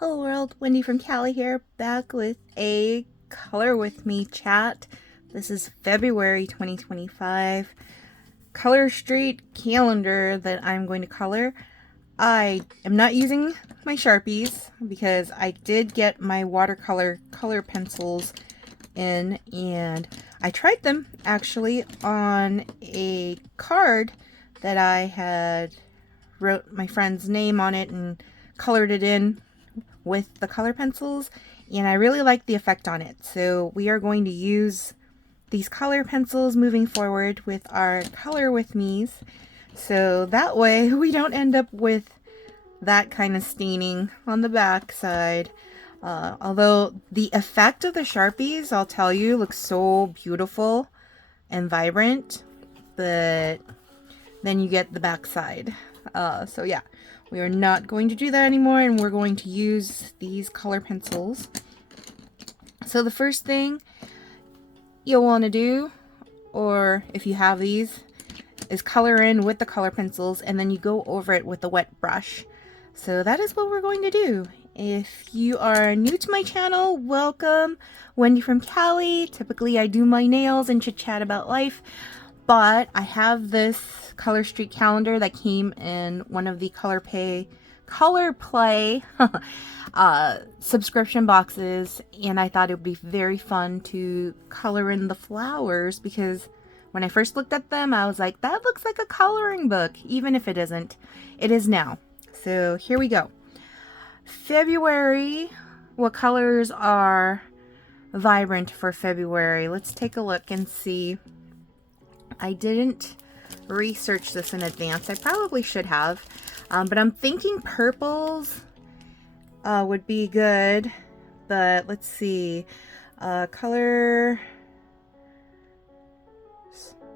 Hello world, Wendy from Cali here, back with a Color With Me chat. This is February 2025 Color Street calendar that I'm going to color. I am not using my Sharpies because I did get my watercolor color pencils in, and I tried them actually on a card that I had wrote my friend's name on it and colored it in with the color pencils, and I really like the effect on it. So we are going to use these color pencils moving forward with our Color With Me's, so that way we don't end up with that kind of staining on the back side. Although the effect of the Sharpies, I'll tell you, looks so beautiful and vibrant, but then you get the back side. So yeah, we are not going to do that anymore, and we're going to use these color pencils. So the first thing you'll want to do, or if you have these, is color in with the color pencils, and then you go over it with a wet brush. So that is what we're going to do. If you are new to my channel, welcome. Wendy from Cali. Typically I do my nails and chit chat about life, but I have this Color Street calendar that came in one of the Color Play subscription boxes, and I thought it would be very fun to color in the flowers, because when I first looked at them I was like, that looks like a coloring book, even if it isn't. It is now. So here we go. February, what colors are vibrant for February? Let's take a look and see. I didn't research this in advance. I probably should have, but I'm thinking purples would be good. But let's see, color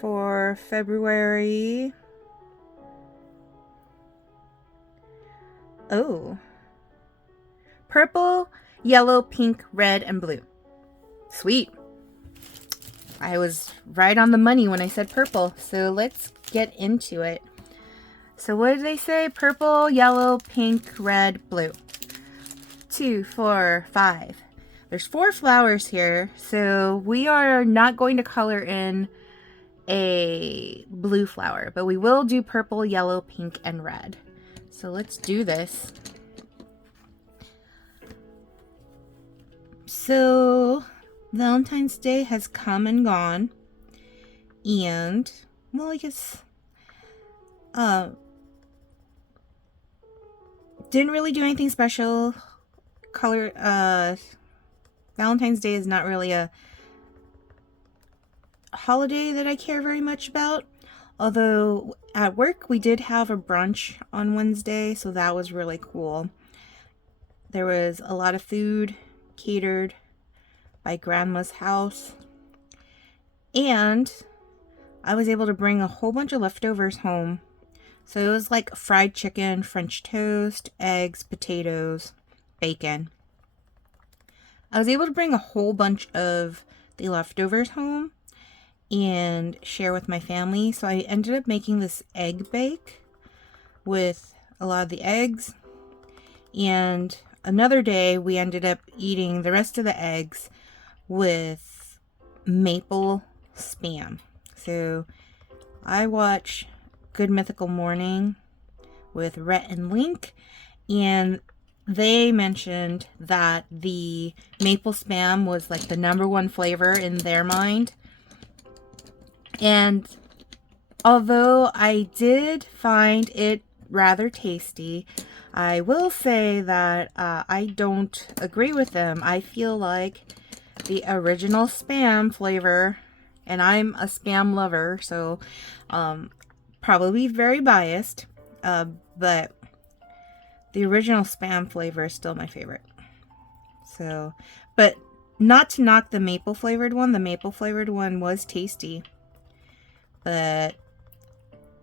for February. Oh, purple, yellow, pink, red, and blue. Sweet. I was right on the money when I said purple, so let's get into it. So what did they say? Purple, yellow, pink, red, blue. 2, 4, 5. There's 4 flowers here, so we are not going to color in a blue flower, but we will do purple, yellow, pink, and red. So let's do this. So Valentine's Day has come and gone, and well, I guess didn't really do anything special. Valentine's Day is not really a holiday that I care very much about, although at work we did have a brunch on Wednesday, so that was really cool. There was a lot of food catered by Grandma's house, and I was able to bring a whole bunch of leftovers home. So it was like fried chicken, French toast, eggs, potatoes, bacon. I was able to bring a whole bunch of the leftovers home and share with my family. So I ended up making this egg bake with a lot of the eggs, and another day we ended up eating the rest of the eggs with maple spam. So I watch Good Mythical Morning with Rhett and Link, and they mentioned that the maple spam was like the #1 flavor in their mind. And although I did find it rather tasty, I will say that I don't agree with them. I feel like the original spam flavor, and I'm a spam lover, so probably very biased, but the original spam flavor is still my favorite. So, but not to knock the maple flavored one. The maple flavored one was tasty, but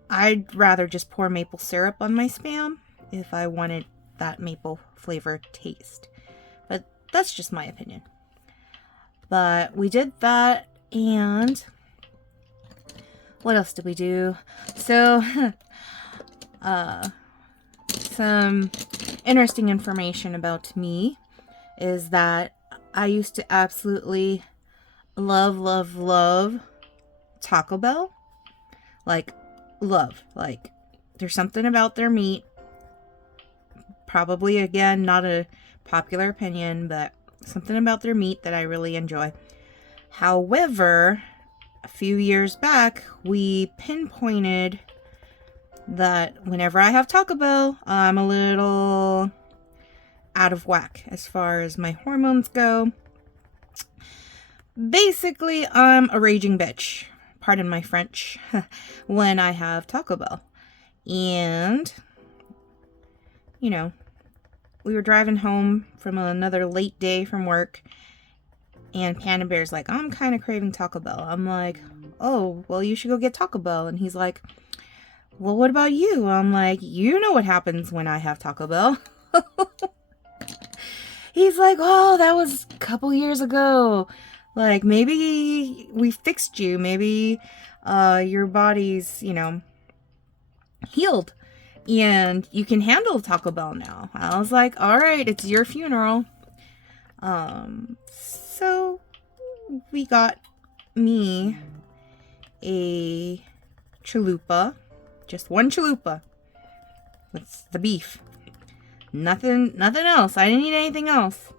I'd rather just pour maple syrup on my spam if I wanted that maple flavor taste. But that's just my opinion. But we did that, and what else did we do? So some interesting information about me is that I used to absolutely love Taco Bell. Like, love. Like, there's something about their meat. Probably, again, not a popular opinion, but something about their meat that I really enjoy. However, a few years back, we pinpointed that whenever I have Taco Bell, I'm a little out of whack as far as my hormones go. Basically, I'm a raging bitch, pardon my French, when I have Taco Bell. And, you know, we were driving home from another late day from work, and Panda Bear's like, I'm kind of craving Taco Bell. I'm like, oh, well, you should go get Taco Bell. And he's like, well, what about you? I'm like, you know what happens when I have Taco Bell. He's like, oh, that was a couple years ago. Like, maybe we fixed you. Maybe your body's, healed. And you can handle Taco Bell now. I was like, all right, it's your funeral. So we got me a chalupa. Just one chalupa. That's the beef. Nothing else. I didn't eat anything else.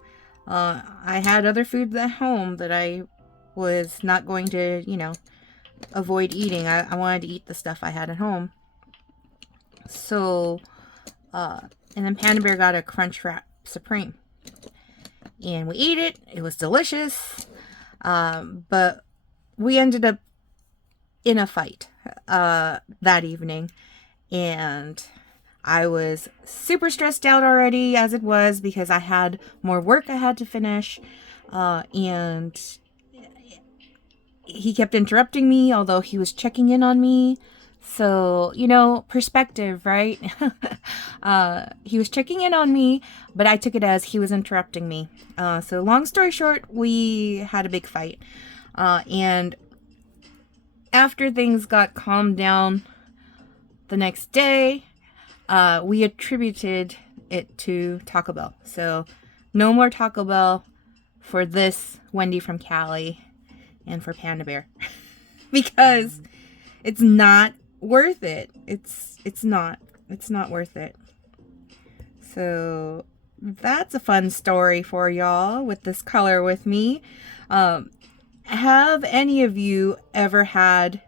I had other foods at home that I was not going to, avoid eating. I wanted to eat the stuff I had at home. So, and then Panda Bear got a Crunch Wrap Supreme. And we ate it. It was delicious. But we ended up in a fight that evening. And I was super stressed out already as it was because I had more work I had to finish. And he kept interrupting me, although he was checking in on me. So, perspective, right? He was checking in on me, but I took it as he was interrupting me. So long story short, we had a big fight. And after things got calmed down the next day, we attributed it to Taco Bell. So no more Taco Bell for this Wendy from Cali and for Panda Bear. Because it's not worth it. It's not worth it. So that's a fun story for y'all with this color with me. Have any of you ever had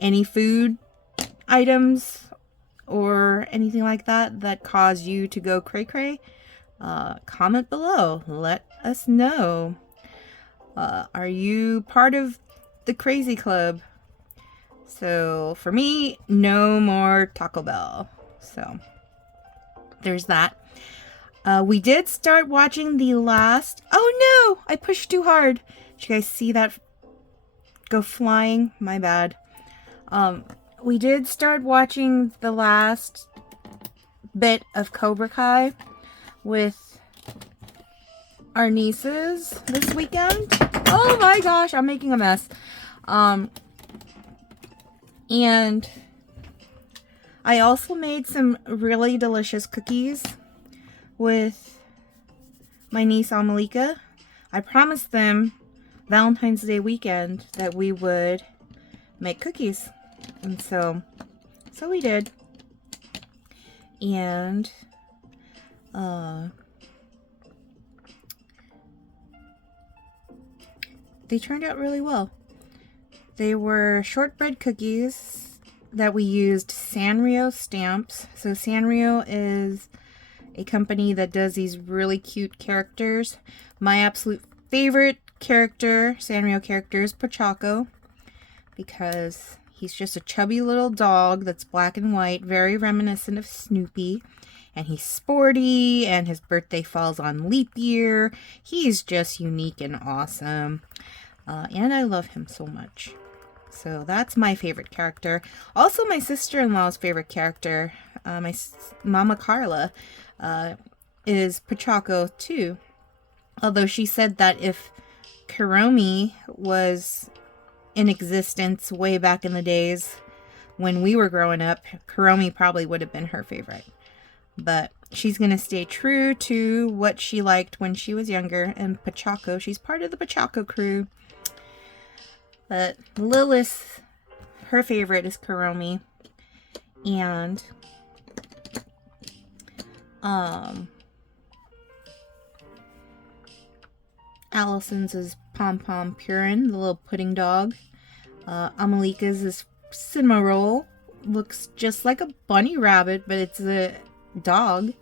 any food items or anything like that cause you to go cray cray? Comment below. Let us know. Are you part of the crazy club? So for me, no more Taco Bell. So there's that. We did start watching the last... Oh no! I pushed too hard. Did you guys see that go flying? My bad. We did start watching the last bit of Cobra Kai with our nieces this weekend. Oh my gosh, I'm making a mess. And I also made some really delicious cookies with my niece Amalika. I promised them Valentine's Day weekend that we would make cookies. And so we did. And they turned out really well. They were shortbread cookies that we used Sanrio stamps. So Sanrio is a company that does these really cute characters. My absolute favorite character, Sanrio character, is Pochaco, because he's just a chubby little dog that's black and white, very reminiscent of Snoopy. And he's sporty, and his birthday falls on leap year. He's just unique and awesome. And I love him so much. So that's my favorite character. Also, my sister-in-law's favorite character, my Mama Carla, is Pochaco too. Although she said that if Kuromi was in existence way back in the days when we were growing up, Kuromi probably would have been her favorite. But she's going to stay true to what she liked when she was younger. And Pachaco, she's part of the Pachaco crew. But Lilith, her favorite is Kuromi. And Allison's is Pom Pom Purin, the little pudding dog. Amalika's is Cinnamoroll. Looks just like a bunny rabbit, but it's a dog.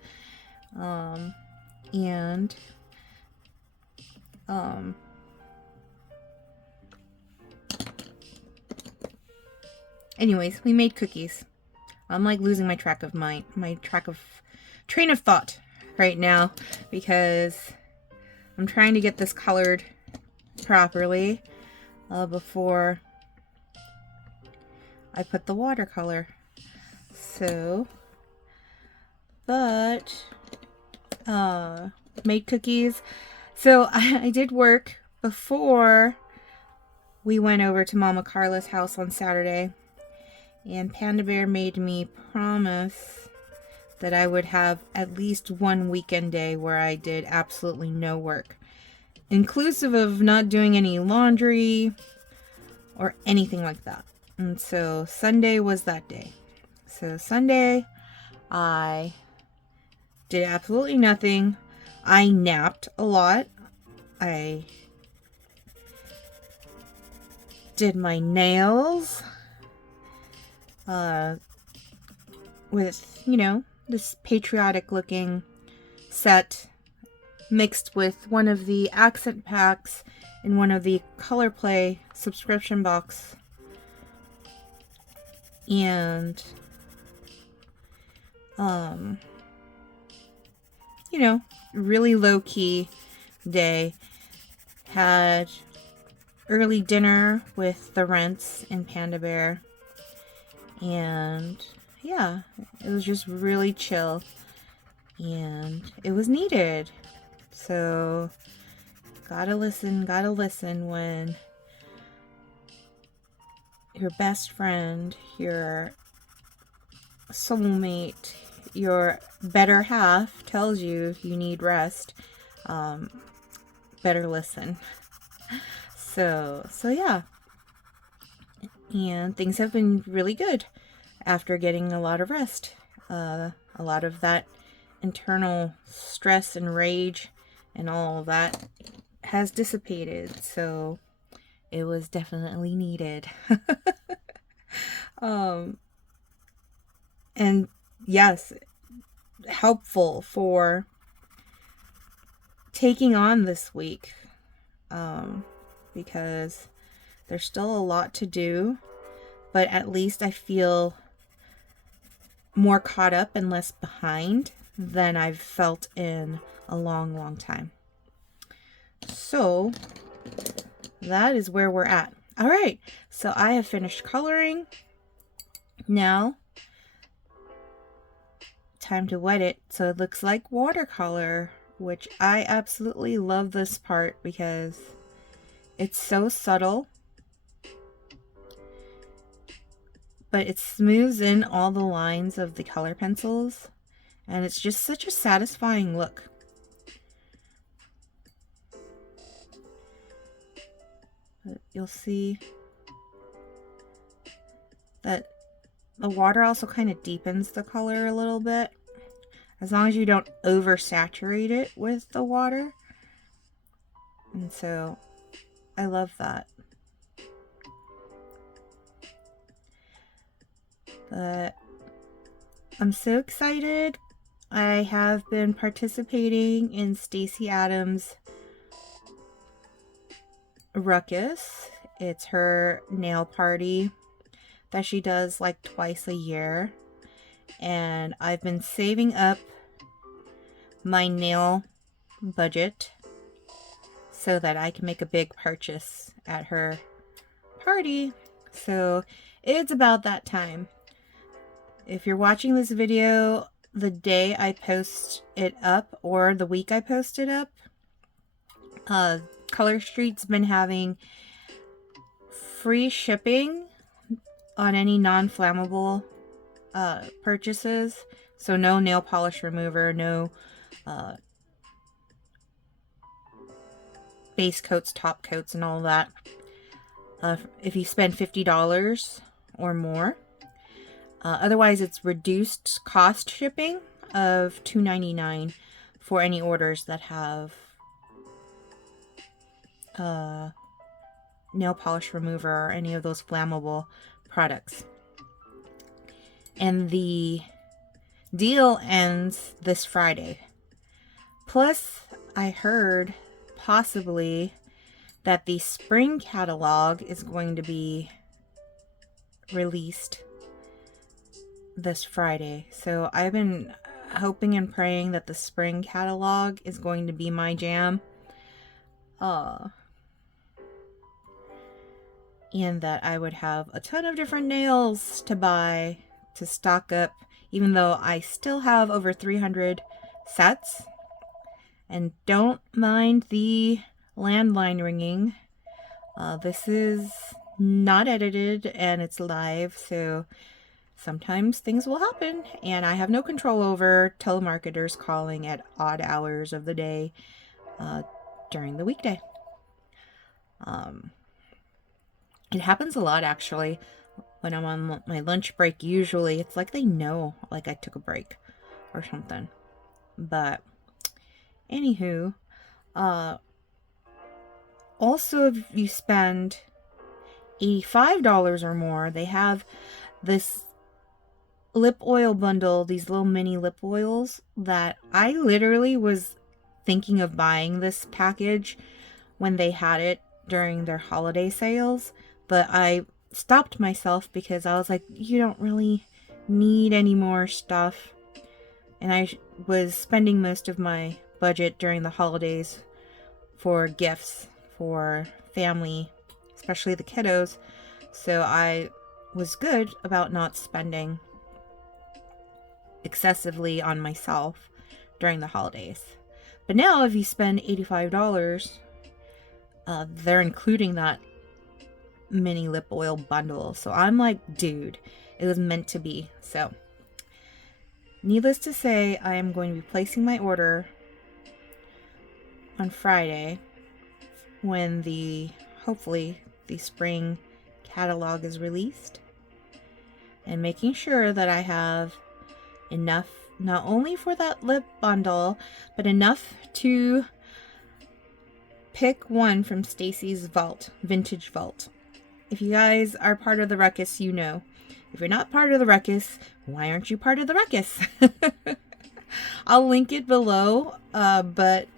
Anyways, we made cookies. I'm like losing my train of thought right now because I'm trying to get this colored properly before I put the watercolor. So, but made cookies. So I did work before we went over to Mama Carla's house on Saturday. And Panda Bear made me promise that I would have at least one weekend day where I did absolutely no work, inclusive of not doing any laundry or anything like that. And so Sunday was that day. So Sunday, I did absolutely nothing. I napped a lot. I did my nails. With, you know, this patriotic looking set mixed with one of the accent packs in one of the Color Play subscription box. And, you know, really low key day. Had early dinner with the Rents and Panda Bear. And yeah, it was just really chill and it was needed. So gotta listen when your best friend, your soulmate, your better half tells you you need rest. Better listen. So yeah. And things have been really good after getting a lot of rest. A lot of that internal stress and rage and all of that has dissipated. So it was definitely needed. And yes, helpful for taking on this week. Because there's still a lot to do, but at least I feel more caught up and less behind than I've felt in a long time. So that is where we're at. All right, so I have finished coloring. Now, time to wet it so it looks like watercolor, which I absolutely love this part because it's so subtle. But it smooths in all the lines of the color pencils. And it's just such a satisfying look. But you'll see that the water also kind of deepens the color a little bit. As long as you don't oversaturate it with the water. And so I love that. But I'm so excited. I have been participating in Stacey Adams' Ruckus. It's her nail party that she does like twice a year. And I've been saving up my nail budget so that I can make a big purchase at her party. So it's about that time. If you're watching this video the day I post it up or the week I post it up, Color Street's been having free shipping on any non-flammable purchases So no nail polish remover, no base coats, top coats, and all that. If you spend $50 or more. Otherwise, it's reduced cost shipping of $2.99 for any orders that have nail polish remover or any of those flammable products. And the deal ends this Friday. Plus, I heard possibly that the spring catalog is going to be released this Friday. So I've been hoping and praying that the spring catalog is going to be my jam. And that I would have a ton of different nails to buy to stock up, even though I still have over 300 sets. And don't mind the landline ringing. This is not edited and it's live, so sometimes things will happen, and I have no control over telemarketers calling at odd hours of the day during the weekday. It happens a lot, actually, when I'm on my lunch break. Usually it's like they know like I took a break or something. But anywho, also if you spend $85 or more, they have this lip oil bundle, these little mini lip oils that I literally was thinking of buying this package when they had it during their holiday sales, but I stopped myself because I was like, you don't really need any more stuff. And I was spending most of my budget during the holidays for gifts for family, especially the kiddos, so I was good about not spending excessively on myself during the holidays. But now if you spend $85, they're including that mini lip oil bundle. So I'm like, dude, it was meant to be. So needless to say, I am going to be placing my order on Friday when hopefully the spring catalog is released, and making sure that I have enough not only for that lip bundle, but enough to pick one from Stacy's vault, vintage vault. If you guys are part of the ruckus, you know. If you're not part of the ruckus, why aren't you part of the ruckus? I'll link it below, but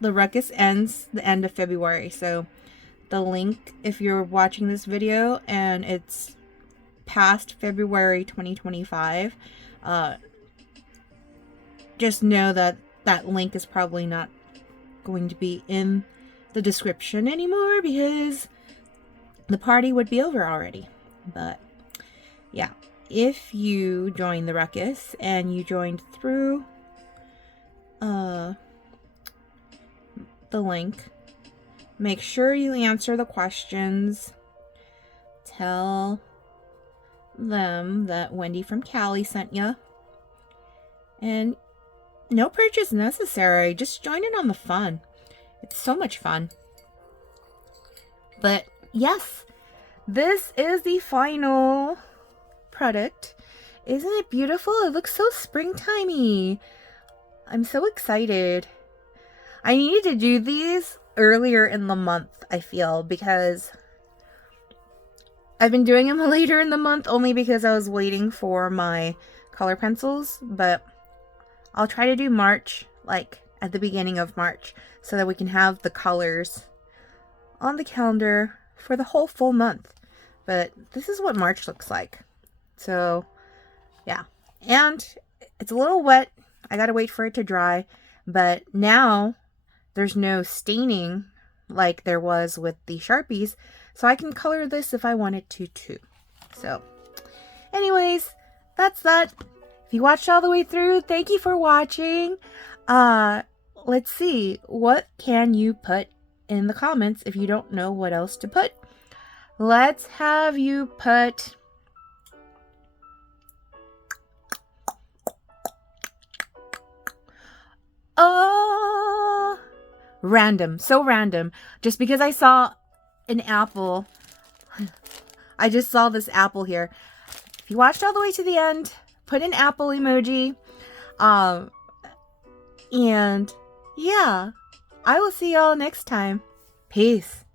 the ruckus ends the end of February, so the link, if you're watching this video and it's past February 2025, just know that that link is probably not going to be in the description anymore because the party would be over already. But yeah, if you join the ruckus and you joined through the link, make sure you answer the questions. Tell them that Wendy from Cali sent you. And no purchase necessary. Just join in on the fun. It's so much fun. But yes, this is the final product. Isn't it beautiful? It looks so springtimey. I'm so excited. I needed to do these earlier in the month, I feel, because I've been doing them later in the month only because I was waiting for my color pencils, but I'll try to do March, like at the beginning of March, so that we can have the colors on the calendar for the whole full month. But this is what March looks like. So yeah, and it's a little wet. I gotta wait for it to dry, but now there's no staining like there was with the Sharpies, so I can color this if I wanted to too. So anyways, that's that. If you watched all the way through, thank you for watching. Let's see, what can you put in the comments if you don't know what else to put? Let's have you put Random. So random. Just because I saw an apple. I just saw this apple here. If you watched all the way to the end, put an apple emoji. And yeah, I will see y'all next time. Peace.